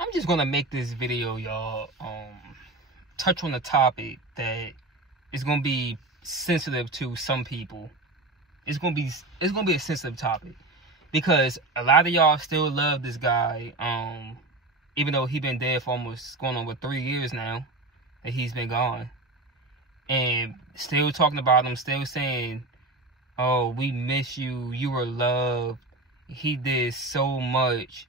I'm just gonna make this video, y'all, touch on a topic that is gonna be sensitive to some people. It's gonna be a sensitive topic because a lot of y'all still love this guy, even though he been dead for almost going on with 3 years now that he's been gone, and still talking about him, still saying, "Oh, we miss you. You were loved. He did so much.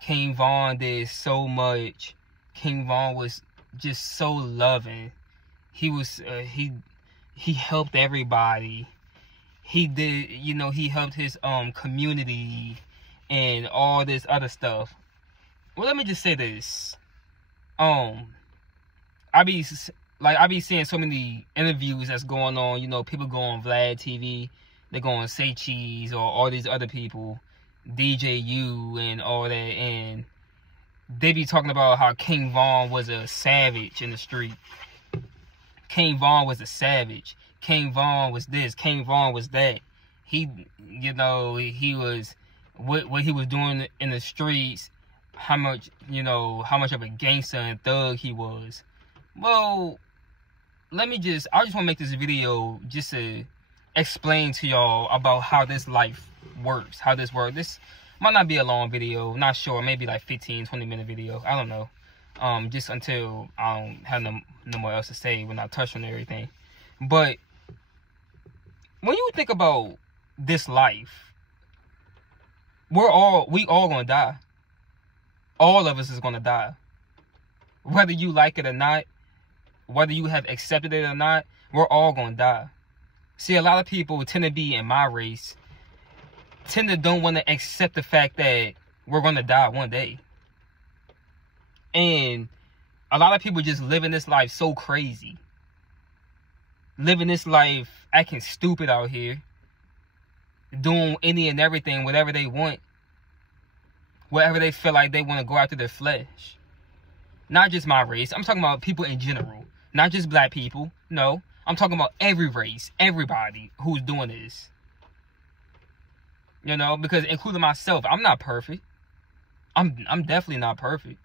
King Von did so much. King Von was just so loving. He was he helped everybody. He did, you know, he helped his community and all this other stuff." Well, let me just say this. I be seeing so many interviews that's going on. You know, people go on Vlad TV. They go on Say Cheese or all these other people, DJU and all that, and they be talking about how King Von was a savage in the street. King Von was a savage. King Von was this. King Von was that. He, you know, he was what he was doing in the streets. How much of a gangster and thug he was. Well, I just want to make this video just to explain to y'all about how this life works, how this works. This might not be a long video, not sure, maybe like 15-20 minute video, I don't know, just until I don't have no more else to say when I touch on everything. But when you think about this life, we all gonna die. All of us is gonna die, whether you like it or not, whether you have accepted it or not. We're all gonna die. See, a lot of people tend to be in my race, tend to don't want to accept the fact that we're going to die one day. And a lot of people just living this life so crazy. Living this life acting stupid out here. Doing any and everything, whatever they want. Whatever they feel like they want to go after their flesh. Not just my race. I'm talking about people in general. Not just black people. No. I'm talking about every race, everybody who's doing this. You know, because including myself, I'm not perfect. I'm definitely not perfect.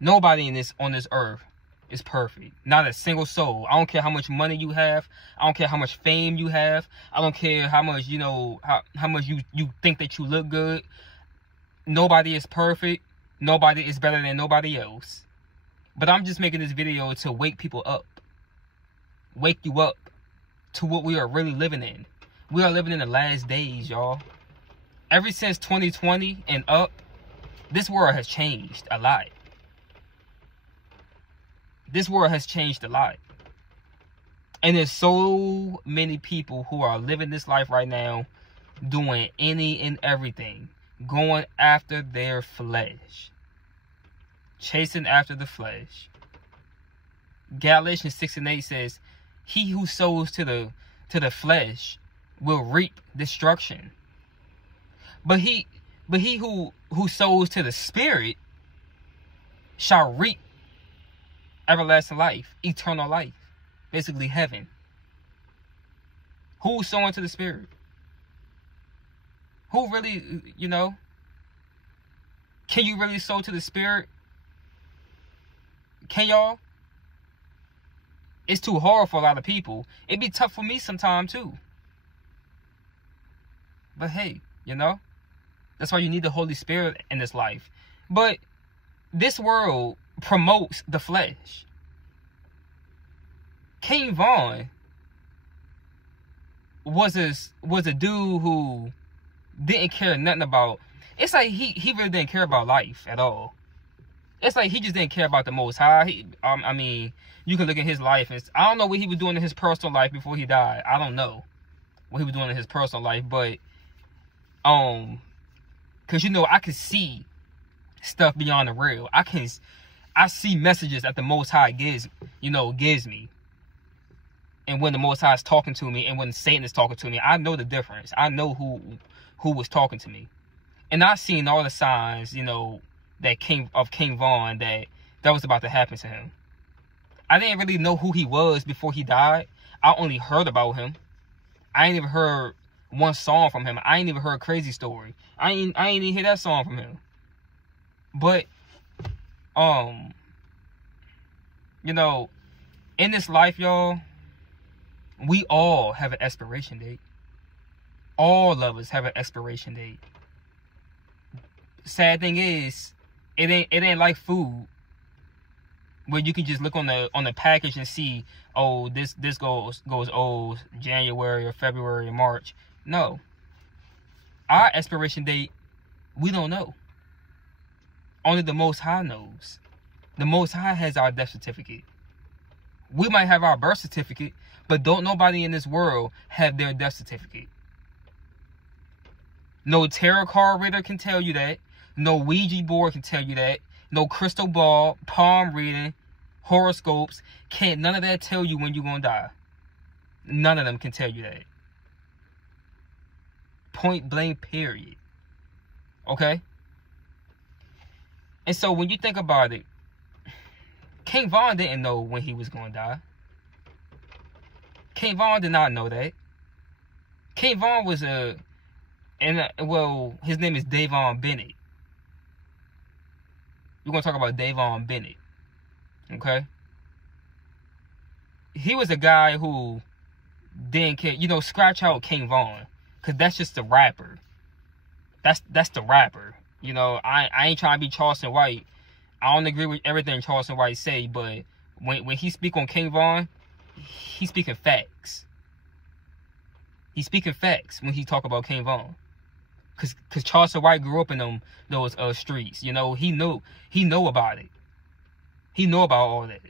Nobody on this earth is perfect. Not a single soul. I don't care how much money you have. I don't care how much fame you have. I don't care how much, you know, how much you think that you look good. Nobody is perfect. Nobody is better than nobody else. But I'm just making this video to wake people up. Wake you up to what we are really living in. We are living in the last days, y'all. Ever since 2020 and up, this world has changed a lot. This world has changed a lot. And there's so many people who are living this life right now, doing any and everything, going after their flesh, chasing after the flesh. Galatians 6:8 says, "He who sows to the flesh will reap destruction. But he who sows to the Spirit shall reap everlasting life, eternal life." Basically heaven. Who's sowing to the Spirit? Who really, you know? Can you really sow to the Spirit? Can y'all? It's too hard for a lot of people. It'd be tough for me sometimes too. But hey, you know, that's why you need the Holy Spirit in this life. But this world promotes the flesh. King Von was a dude who didn't care nothing about. It's like he really didn't care about life at all. It's like he just didn't care about the Most High. I mean, you can look at his life. I don't know what he was doing in his personal life before he died. I don't know what he was doing in his personal life, but because, you know, I can see stuff beyond the real. I see messages that the Most High gives me. And when the Most High is talking to me and when Satan is talking to me, I know the difference. I know who was talking to me. And I've seen all the signs, you know, that King Von that was about to happen to him. I didn't really know who he was before he died. I only heard about him. I ain't even heard one song from him. I ain't even heard Crazy Story. I ain't even hear that song from him. But You know, in this life, y'all, we all have an expiration date. All of us have an expiration date. Sad thing is, it ain't like food, where you can just look on the package and see, oh, this goes old January or February or March. No. Our expiration date, we don't know. Only the Most High knows. The Most High has our death certificate. We might have our birth certificate, but don't nobody in this world have their death certificate. No tarot card reader can tell you that. No Ouija board can tell you that. No crystal ball, palm reading, horoscopes. Can't none of that tell you when you're going to die. None of them can tell you that. Point blank, period. Okay? And so when you think about it, King Von didn't know when he was going to die. King Von did not know that. King Von was well, his name is Davon Bennett. We're going to talk about Davon Bennett. Okay? He was a guy who didn't care. You know, scratch out King Von, because that's just the rapper. That's the rapper. You know, I ain't trying to be Charleston White. I don't agree with everything Charleston White say, but when he speak on King Von, he's speaking facts. He's speaking facts when he talk about King Von. Cause Charleston White grew up in those streets. You know, he know about it. He know about all that.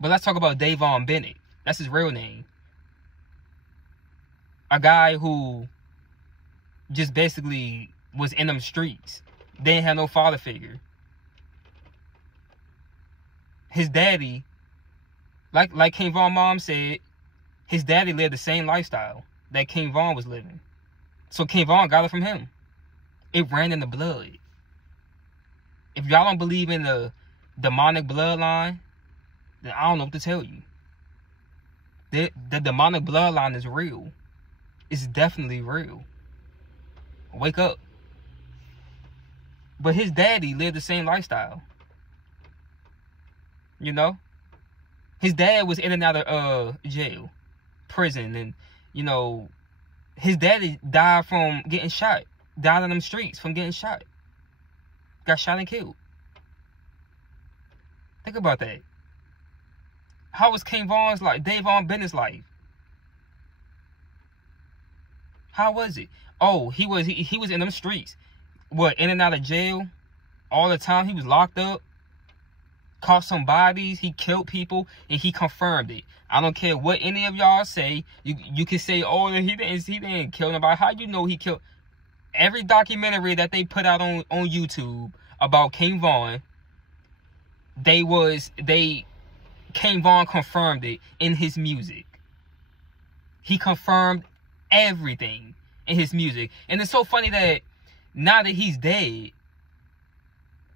But let's talk about Davon Bennett. That's his real name. A guy who just basically was in them streets. They didn't have no father figure. His daddy, like King Von mom said, his daddy lived the same lifestyle that King Von was living. So King Von got it from him. It ran in the blood. If y'all don't believe in the demonic bloodline, then I don't know what to tell you. The demonic bloodline is real. It's definitely real. Wake up. But his daddy lived the same lifestyle. You know? His dad was in and out of jail, prison, and, you know, his daddy died from getting shot. Died in them streets from getting shot. Got shot and killed. Think about that. How was King Von's life? Davon Bennett's life? How was it? Oh, he was in them streets. What, in and out of jail all the time? He was locked up. Caught some bodies. He killed people, and he confirmed it. I don't care what any of y'all say. You can say, oh, he didn't kill nobody. How you know he killed? Every documentary that they put out on YouTube about King Von, King Von confirmed it in his music. He confirmed everything in his music. And it's so funny that now that he's dead,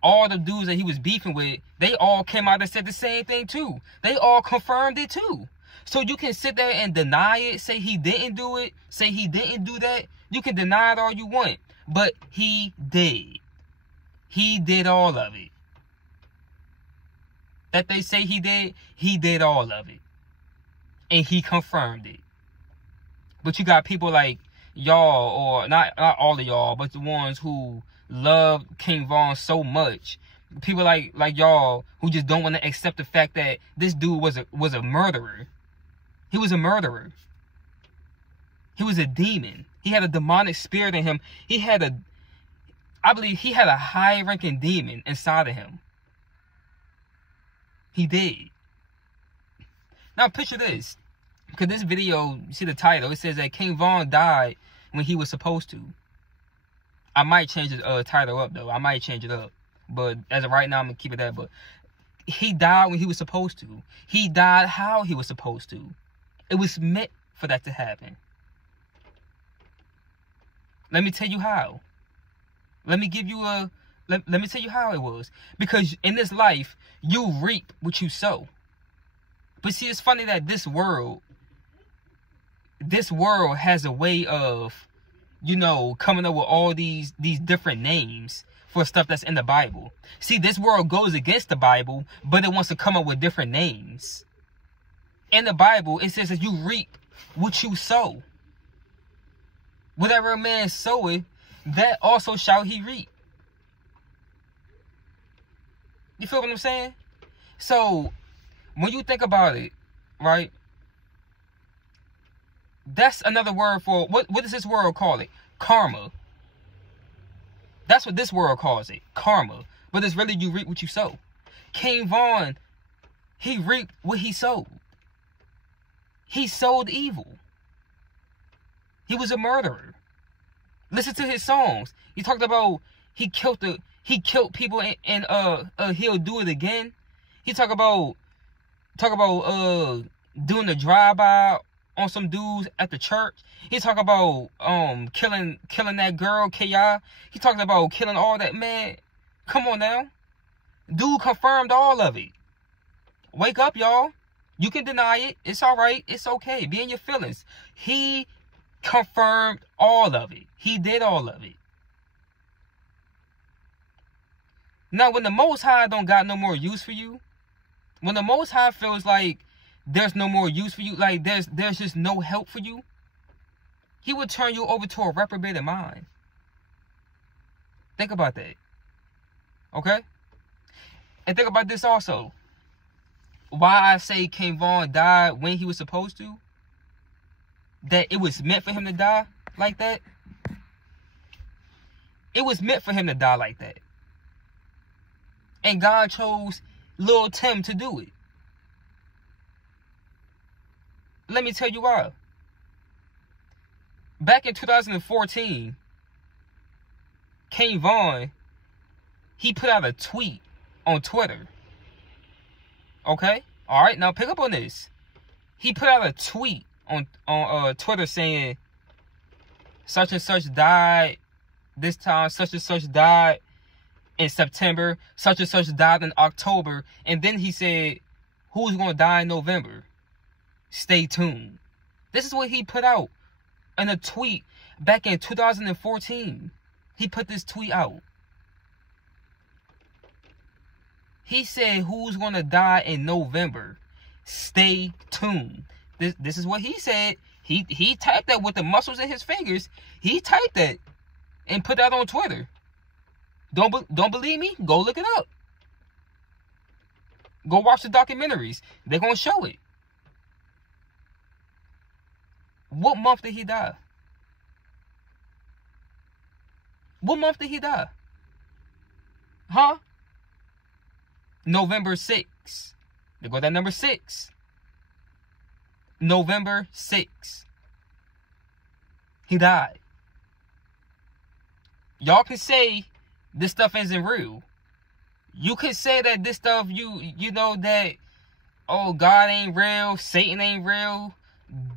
all the dudes that he was beefing with, they all came out and said the same thing too. They all confirmed it too. So you can sit there and deny it, say he didn't do it, say he didn't do that. You can deny it all you want. But he did. He did all of it. That they say he did all of it. And he confirmed it. But you got people like y'all, or not all of y'all, but the ones who love King Von so much. People like y'all who just don't want to accept the fact that this dude was a murderer. He was a murderer. He was a demon. He had a demonic spirit in him. I believe he had a high-ranking demon inside of him. He did. Now picture this. Because this video, you see the title, it says that King Von died when he was supposed to. I might change the title up, though. I might change it up. But as of right now, I'm going to keep it that. But he died when he was supposed to. He died how he was supposed to. It was meant for that to happen. Let me tell you how. Let me tell you how it was. Because in this life, you reap what you sow. But see, it's funny that this world has a way of, you know, coming up with all these different names for stuff that's in the Bible. See, this world goes against the Bible, but it wants to come up with different names. In the Bible, it says that you reap what you sow. Whatever a man soweth, that also shall he reap. You feel what I'm saying? So, when you think about it, right? That's another word for, what does this world call it? Karma. That's what this world calls it. Karma. But it's really you reap what you sow. King Von, he reaped what he sowed. He sowed evil. He was a murderer. Listen to his songs. He talked about he killed people and he'll do it again. He talk about doing the drive-by on some dudes at the church. He talk about killing that girl K.I. He talked about killing all that. Man, come on now. Dude confirmed all of it. Wake up, y'all. You can deny it. It's all right. It's okay. Be in your feelings. He confirmed all of it. He did all of it. Now, when the Most High don't got no more use for you, when the Most High feels like there's no more use for you, like there's just no help for you, he would turn you over to a reprobated mind. Think about that. Okay? And think about this also. Why I say King Von died when he was supposed to, that it was meant for him to die like that. It was meant for him to die like that. And God chose Lil Tim to do it. Let me tell you why. Back in 2014, King Von, he put out a tweet on Twitter. Okay? Alright, now pick up on this. He put out a tweet on Twitter saying, such and such died this time, such and such died in September, such and such died in October, and then he said, who's going to die in November? Stay tuned. This is what he put out in a tweet back in 2014. He put this tweet out. He said, who's going to die in November? Stay tuned. This is what he said. He typed that with the muscles in his fingers. He typed that and put that on Twitter. Don't believe me? Go look it up. Go watch the documentaries. They're going to show it. What month did he die? What month did he die? Huh? November 6th. They go that number 6. November 6th. He died. Y'all can say this stuff isn't real. You can say that this stuff, you know that, oh, God ain't real, Satan ain't real,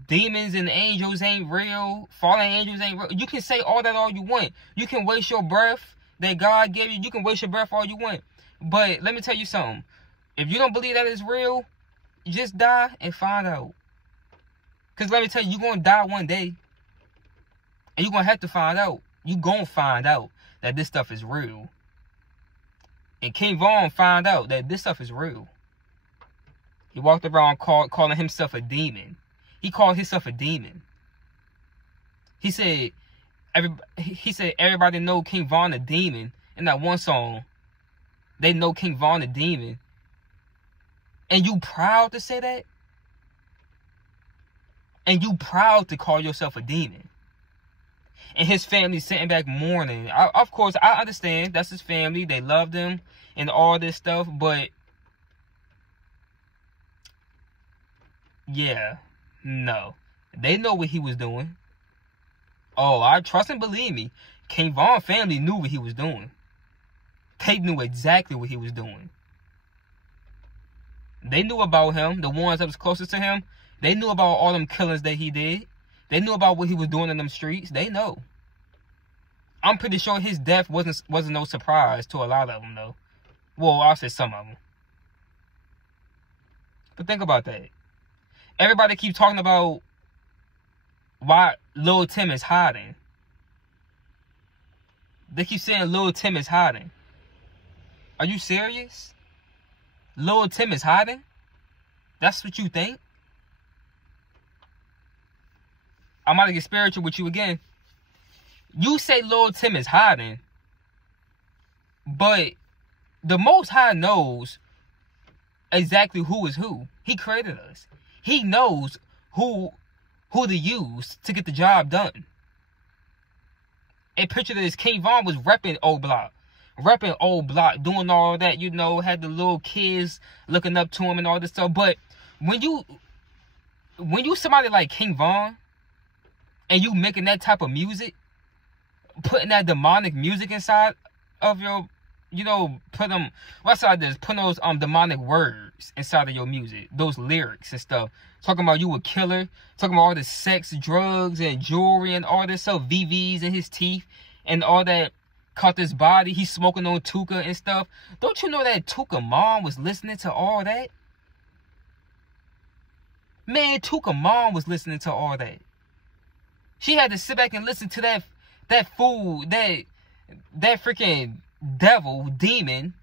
demons and angels ain't real, fallen angels ain't real. You can say all that all you want. You can waste your breath that God gave you. You can waste your breath all you want. But let me tell you something. If you don't believe that it's real, just die and find out. Because let me tell you, you're going to die one day. And you're going to have to find out. You're going to find out that this stuff is real. And King Von found out that this stuff is real. He walked around calling himself a demon. He called himself a demon. He said everybody know King Von a demon. In that one song, they know King Von a demon. And you proud to say that? And you proud to call yourself a demon? And his family sitting back mourning. Of course, I understand. That's his family. They loved him and all this stuff. But, yeah, no. They know what he was doing. Oh, I trust and believe me. King Von family knew what he was doing. They knew exactly what he was doing. They knew about him. The ones that was closest to him. They knew about all them killings that he did. They knew about what he was doing in them streets. They know. I'm pretty sure his death wasn't no surprise to a lot of them, though. Well, I'll say some of them. But think about that. Everybody keeps talking about why Lil Tim is hiding. They keep saying Lil Tim is hiding. Are you serious? Lil Tim is hiding? That's what you think? I'm about to get spiritual with you again. You say Lil Tim is hiding, but the Most High knows exactly who is who. He created us. He knows who to use to get the job done. And picture this, King Von was repping old block. Repping old block, doing all that, you know, had the little kids looking up to him and all this stuff. But when you somebody like King Von, and you making that type of music, putting that demonic music inside of your, you know, put those demonic words inside of your music, those lyrics and stuff. Talking about you a killer, talking about all the sex, drugs, and jewelry and all this stuff, VVs in his teeth, and all that. Caught this body, he's smoking on Tuka and stuff. Don't you know that Tuka mom was listening to all that? Man, Tuka mom was listening to all that. She had to sit back and listen to that fool, that freaking devil, demon,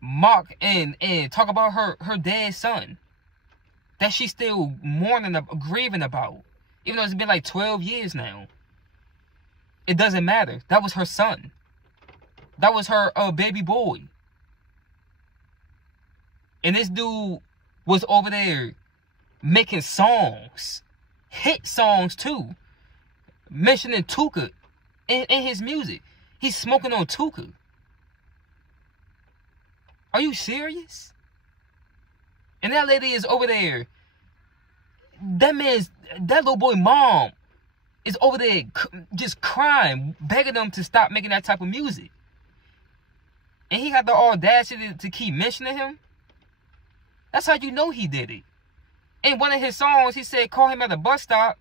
mock and talk about her dead son. That she's still mourning, grieving about. Even though it's been like 12 years now. It doesn't matter. That was her son. That was her baby boy. And this dude was over there making songs. Hit songs too. Mentioning Tuka in his music. He's smoking on Tuka. Are you serious? And that lady is over there. That little boy mom is over there just crying, begging them to stop making that type of music. And he had the audacity to keep mentioning him. That's how you know he did it. In one of his songs, he said, call him at the bus stop.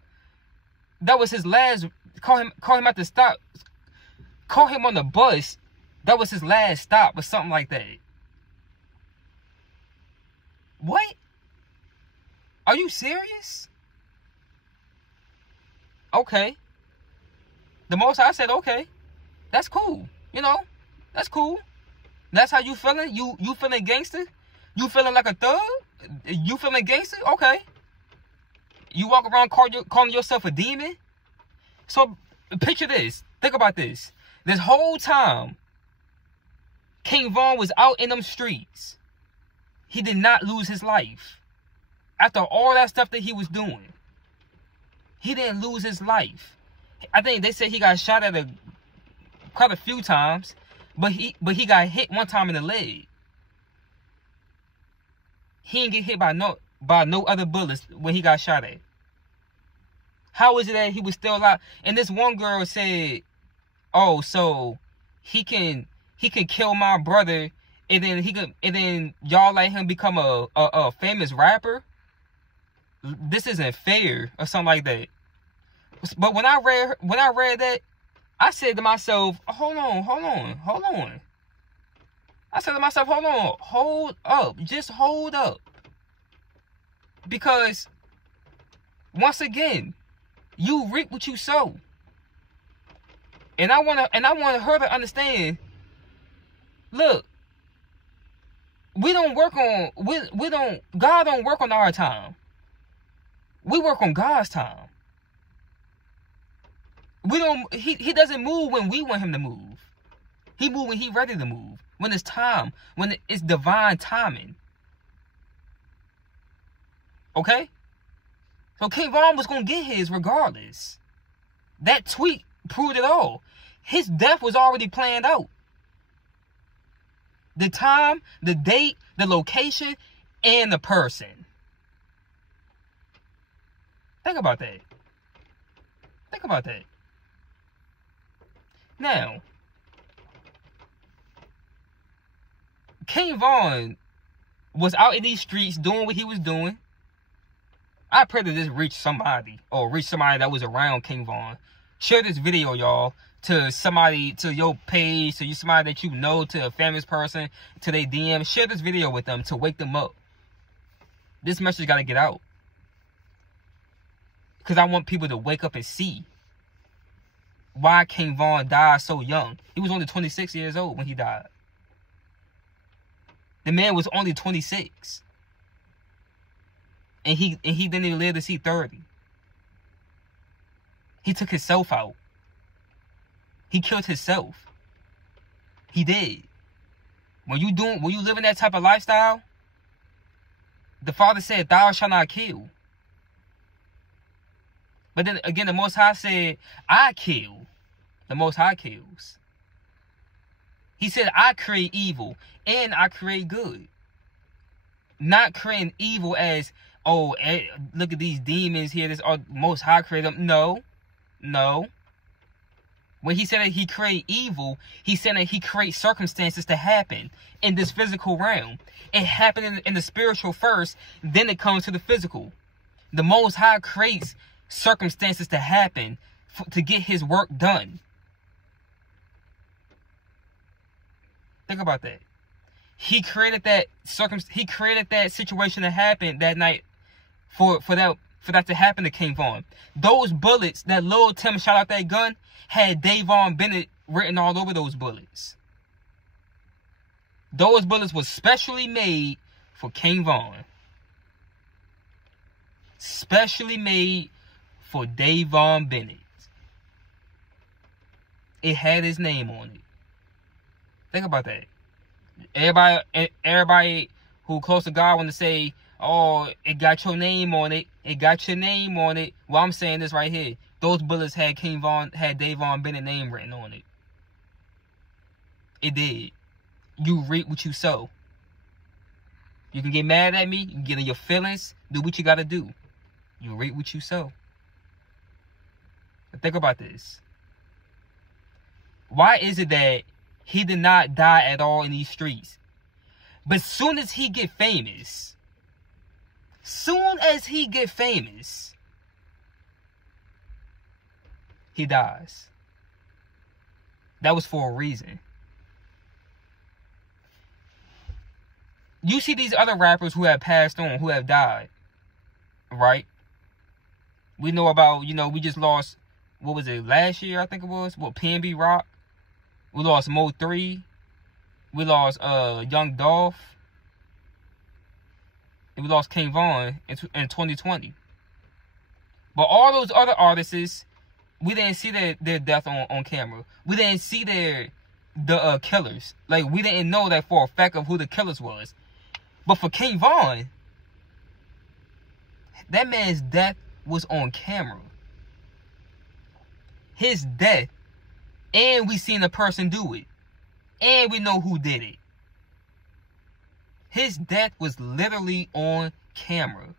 That was his last, call him at the stop. Call him on the bus. That was his last stop or something like that. What? Are you serious? Okay. The Most High said, okay. That's cool. You know, that's cool. That's how you feeling? You feeling gangster? You feeling like a thug? You feeling gangster? Okay. You walk around calling yourself a demon? So, picture this. Think about this. This whole time, King Von was out in them streets. He did not lose his life. After all that stuff that he was doing. He didn't lose his life. I think they said he got shot at quite a few times. But he got hit one time in the leg. He didn't get hit by no other bullets when he got shot at. How is it that he was still alive? And this one girl said, "Oh, so he can kill my brother, and then y'all let him become a famous rapper? This isn't fair," or something like that. But when I read that, I said to myself, hold on. I said to myself, hold up, just hold up. Because, once again, you reap what you sow. And I want her to understand, look, God don't work on our time. We work on God's time. He doesn't move when we want him to move. He moves when he's ready to move. When it's time. When it's divine timing. Okay? So King Von was going to get his regardless. That tweet proved it all. His death was already planned out. The time, the date, the location, and the person. Think about that. Think about that. Now, King Von was out in these streets doing what he was doing. I pray that this reach somebody, or reach somebody that was around King Von. Share this video, y'all, to somebody, to your page, to somebody that you know, to a famous person, to their DM. Share this video with them to wake them up. This message got to get out. Because I want people to wake up and see. why King Von died so young. He was only 26 years old when he died. The man was only 26. And he didn't even live to see 30. He took himself out. He killed himself. He did. When you living that type of lifestyle, the Father said, "Thou shalt not kill." But then again, the Most High said, "I kill." The Most High kills. He said, "I create evil and I create good." Not creating evil as, oh, look at these demons here. This Most High created them. No. When he said that he create evil, he said that he creates circumstances to happen in this physical realm. It happened in the spiritual first, then it comes to the physical. The Most High creates circumstances to happen to get his work done. Think about that. He created that situation to happen that night for that to happen to King Von. Those bullets that Lil Tim shot out that gun had Davon Bennett written all over those bullets. Those bullets were specially made for King Von. Specially made for Davon Bennett. It had his name on it. Think about that. Everybody who close to God want to say, "Oh, it got your name on it. It got your name on it." Well, I'm saying this right here. Those bullets had Davon Bennett name written on it. It did. You reap what you sow. You can get mad at me. You can get in your feelings. Do what you got to do. You reap what you sow. But think about this. Why is it that he did not die at all in these streets? But soon as he get famous, he dies. That was for a reason. You see these other rappers who have passed on, who have died, right? We know about, we just lost, what was it, last year, I think it was? PNB Rock. We lost Mo 3. We lost Young Dolph. And we lost King Von in 2020. But all those other artists, we didn't see their death on camera. We didn't see the killers. Like, we didn't know that for a fact of who the killers was. But for King Von, that man's death was on camera. His death. And we seen a person do it. And we know who did it. His death was literally on camera.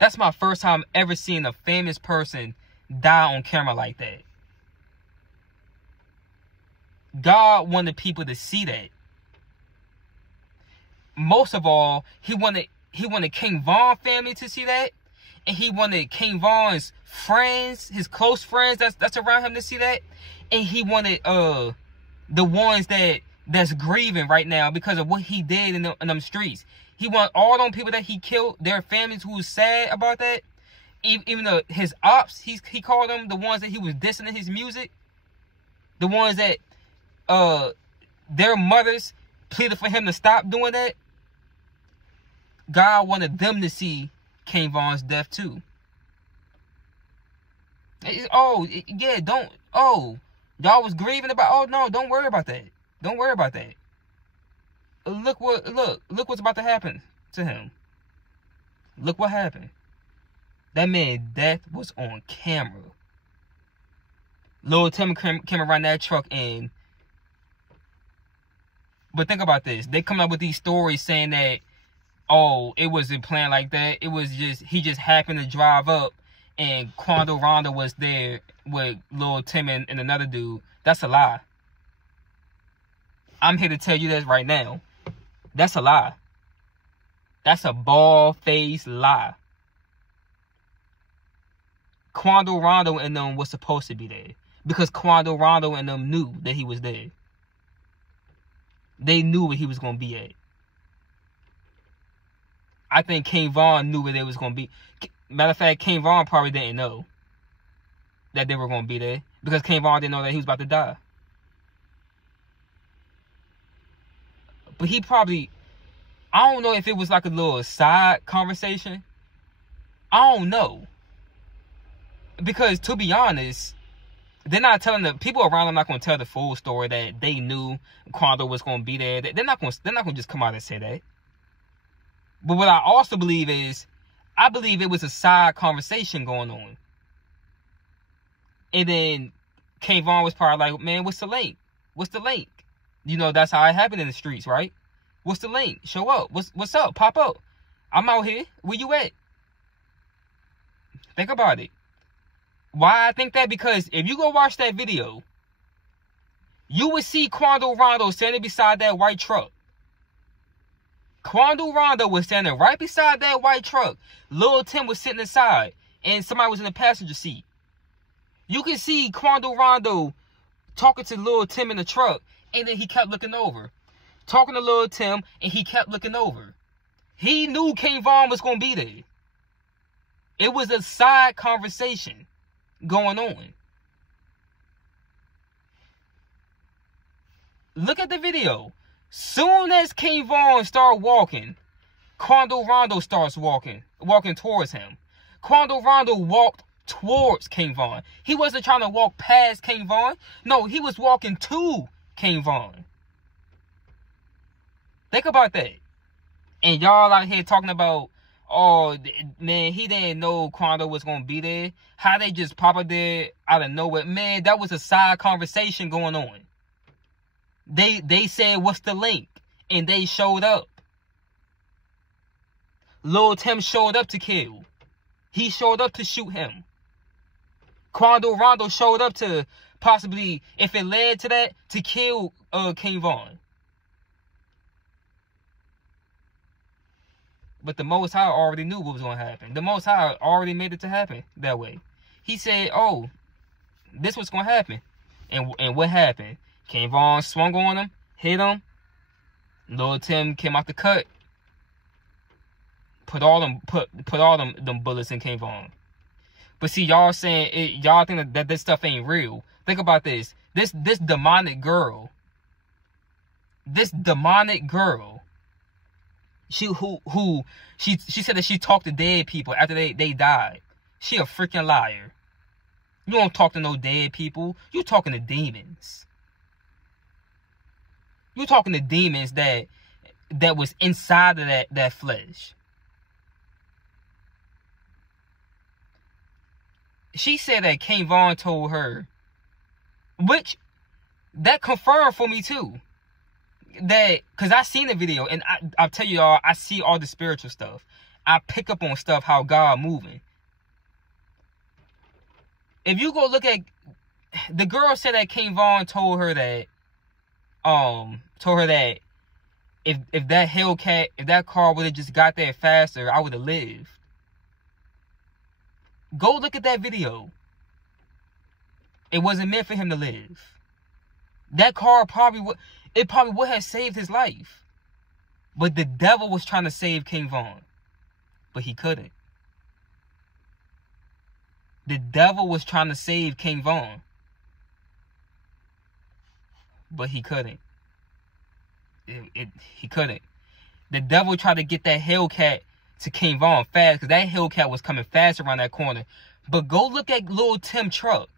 That's my first time ever seeing a famous person die on camera like that. God wanted people to see that. Most of all, he wanted King Von family to see that. And he wanted King Von's friends, his close friends that's around him to see that. And he wanted the ones that's grieving right now because of what he did in them streets. He want all them people that he killed, their families who was sad about that. Even though his ops, he called them, the ones that he was dissing in his music. The ones that their mothers pleaded for him to stop doing that. God wanted them to see King Von's death too. Y'all was grieving about, oh no, don't worry about that. Don't worry about that. Look what's about to happen to him. Look what happened. That man's death was on camera. Lil Tim came around that truck and, but think about this. They come up with these stories saying that, oh, it wasn't planned like that. It was just, he just happened to drive up and Quando Rondo was there with Lil Tim and another dude. That's a lie. I'm here to tell you this right now. That's a lie. That's a bald-faced lie. Quando Rondo and them was supposed to be there. Because Quando Rondo and them knew that he was there. They knew where he was going to be at. I think King Von knew where they was going to be. Matter of fact, King Von probably didn't know. that they were going to be there because Kayvon didn't know that he was about to die. But he probably, I don't know if it was like a little side conversation. I don't know. Because to be honest, they're not telling the people around them, not going to tell the full story that they knew Quando was going to be there. They're not going to just come out and say that. But what I also believe is, I believe it was a side conversation going on. And then Kayvon was probably like, man, what's the link? What's the link? You know, that's how it happened in the streets, right? What's the link? Show up. What's up? Pop up. I'm out here. Where you at? Think about it. Why I think that? Because if you go watch that video, you would see Quando Rondo standing beside that white truck. Quando Rondo was standing right beside that white truck. Lil Tim was sitting inside, and somebody was in the passenger seat. You can see Quando Rondo talking to Lil Tim in the truck, and then he kept looking over. Talking to Lil Tim, and he kept looking over. He knew Kayvon was going to be there. It was a side conversation going on. Look at the video. Soon as Kayvon started walking, Quando Rondo starts walking towards him. Quando Rondo walked towards Kayvon. He wasn't trying to walk past Kayvon. No, he was walking to Kayvon. Think about that. And y'all out here talking about, oh, man, he didn't know Quando was going to be there. How they just pop up there out of nowhere. Man, that was a side conversation going on. They said, what's the link? And they showed up. Lil Tim showed up to kill. He showed up to shoot him. Quando Rondo showed up to possibly, if it led to that, to kill Kayvon. But the Most High already knew what was going to happen. The Most High already made it to happen that way. He said, oh, this was going to happen. And what happened? Kayvon swung on him, hit him. Lil Tim came out the cut. Put all them bullets in Kayvon. But see, y'all saying it, y'all think that this stuff ain't real. Think about this. This demonic girl. This demonic girl. She said that she talked to dead people after they died. She a freaking liar. You don't talk to no dead people. You talking to demons. You talking to demons that was inside of that flesh. She said that Kayvon told her, which that confirmed for me too. That, because I seen the video, and I'll tell you all, I see all the spiritual stuff. I pick up on stuff, how God moving. If you go look at, the girl said that Kayvon told her that if that Hellcat, if that car would have just got there faster, I would have lived. Go look at that video. It wasn't meant for him to live. That car probably would have saved his life. But the devil was trying to save Kayvon. But he couldn't. The devil was trying to save Kayvon. But he couldn't. He couldn't. The devil tried to get that Hellcat to Kayvon fast, because that Hellcat was coming fast around that corner. But go look at Lil Tim's truck.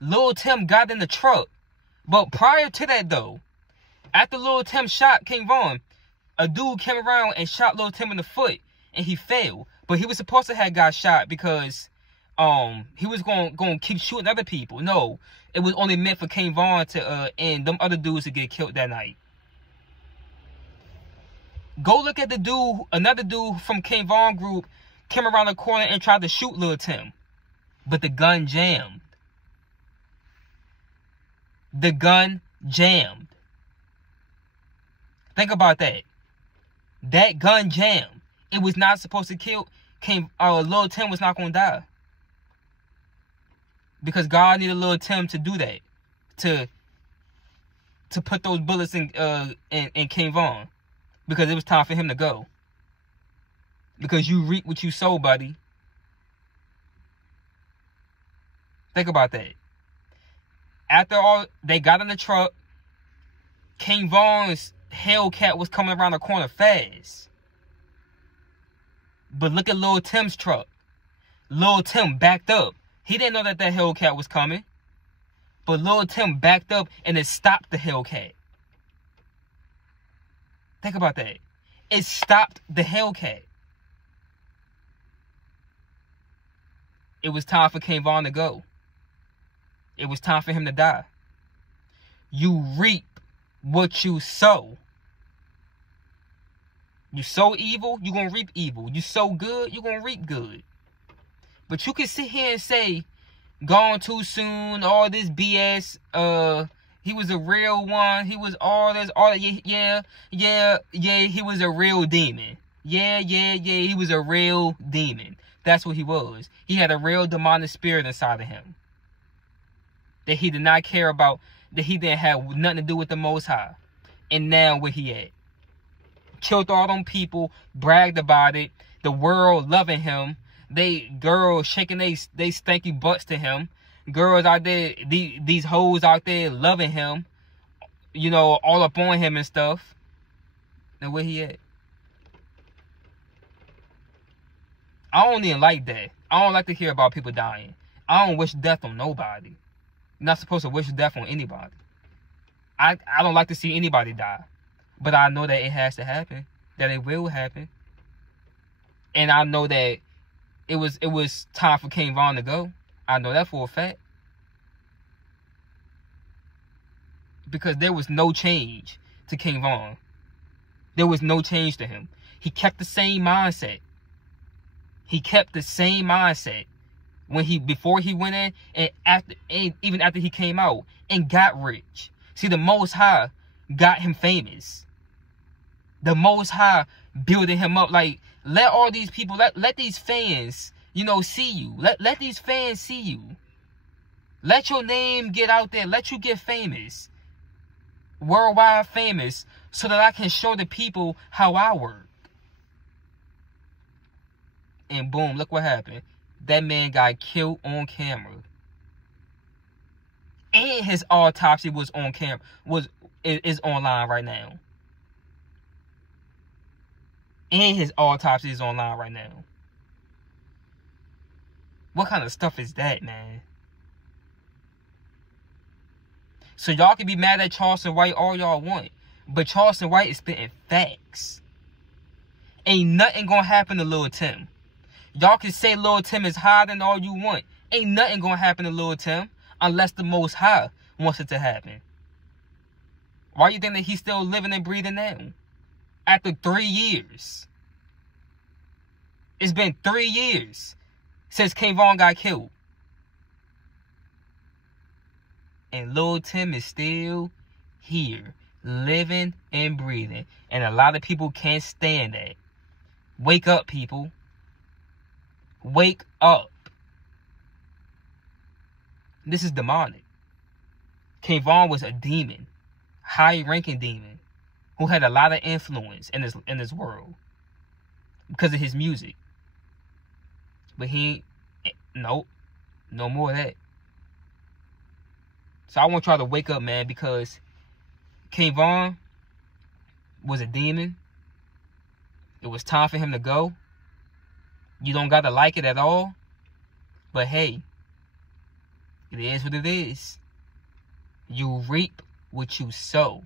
Lil Tim got in the truck. But prior to that though, after Lil Tim shot Kayvon, a dude came around and shot Lil Tim in the foot, and he failed. But he was supposed to have got shot because he was going to keep shooting other people. No, it was only meant for Kayvon to and them other dudes to get killed that night. Go look at the dude, another dude from Kayvon group came around the corner and tried to shoot Lil Tim. But the gun jammed. The gun jammed. Think about that. That gun jammed. It was not supposed to kill. Lil Tim was not going to die. Because God needed Lil Tim to do that. To put those bullets in Kayvon. Because it was time for him to go. Because you reap what you sow, buddy. Think about that. After all, they got in the truck. King Von's Hellcat was coming around the corner fast. But look at Lil Tim's truck. Lil Tim backed up. He didn't know that Hellcat was coming. But Lil Tim backed up and it stopped the Hellcat. Think about that. It stopped the Hellcat. It was time for King Von to go. It was time for him to die. You reap what you sow. You sow evil, you're going to reap evil. You sow good, you're going to reap good. But you can sit here and say, gone too soon, all this BS, he was a real one, he was all this, yeah, he was a real demon. Yeah, he was a real demon. That's what he was. He had a real demonic spirit inside of him. That he did not care about, that he didn't have nothing to do with the Most High. And now where he at? Killed all them people, bragged about it, the world loving him, girls shaking they stanky butts to him, girls out there, these hoes out there loving him, you know, all up on him and stuff. Now where he at? I don't even like that. I don't like to hear about people dying. I don't wish death on nobody. You're not supposed to wish death on anybody. I don't like to see anybody die. But I know that it has to happen. That it will happen. And I know that it was time for King Von to go. I know that for a fact. Because there was no change to King Von. There was no change to him. He kept the same mindset. He kept the same mindset before he went in and even after he came out and got rich. See, the Most High got him famous. The Most High building him up. Like, let all these people, let these fans, you know, see you. Let these fans see you. Let your name get out there. Let you get famous. Worldwide famous. So that I can show the people how I work. And boom, look what happened. That man got killed on camera. And his autopsy was on camera. Is online right now. And his autopsy is online right now. What kind of stuff is that, man? So y'all can be mad at Charleston White all y'all want. But Charleston White is spitting facts. Ain't nothing gonna happen to Lil Tim. Y'all can say Lil Tim is hiding all you want. Ain't nothing gonna happen to Lil Tim unless the Most High wants it to happen. Why you think that he's still living and breathing now? After 3 years. It's been 3 years since King Von got killed. And Lil Tim is still here, living and breathing. And a lot of people can't stand that. Wake up, people. Wake up. This is demonic. King Von was a demon. High-ranking demon. Who had a lot of influence in this world. Because of his music. But nope. No more of that. So I want y'all to wake up, man. Because King Von was a demon. It was time for him to go. You don't got to like it at all. But hey, it is what it is. You reap what you sow.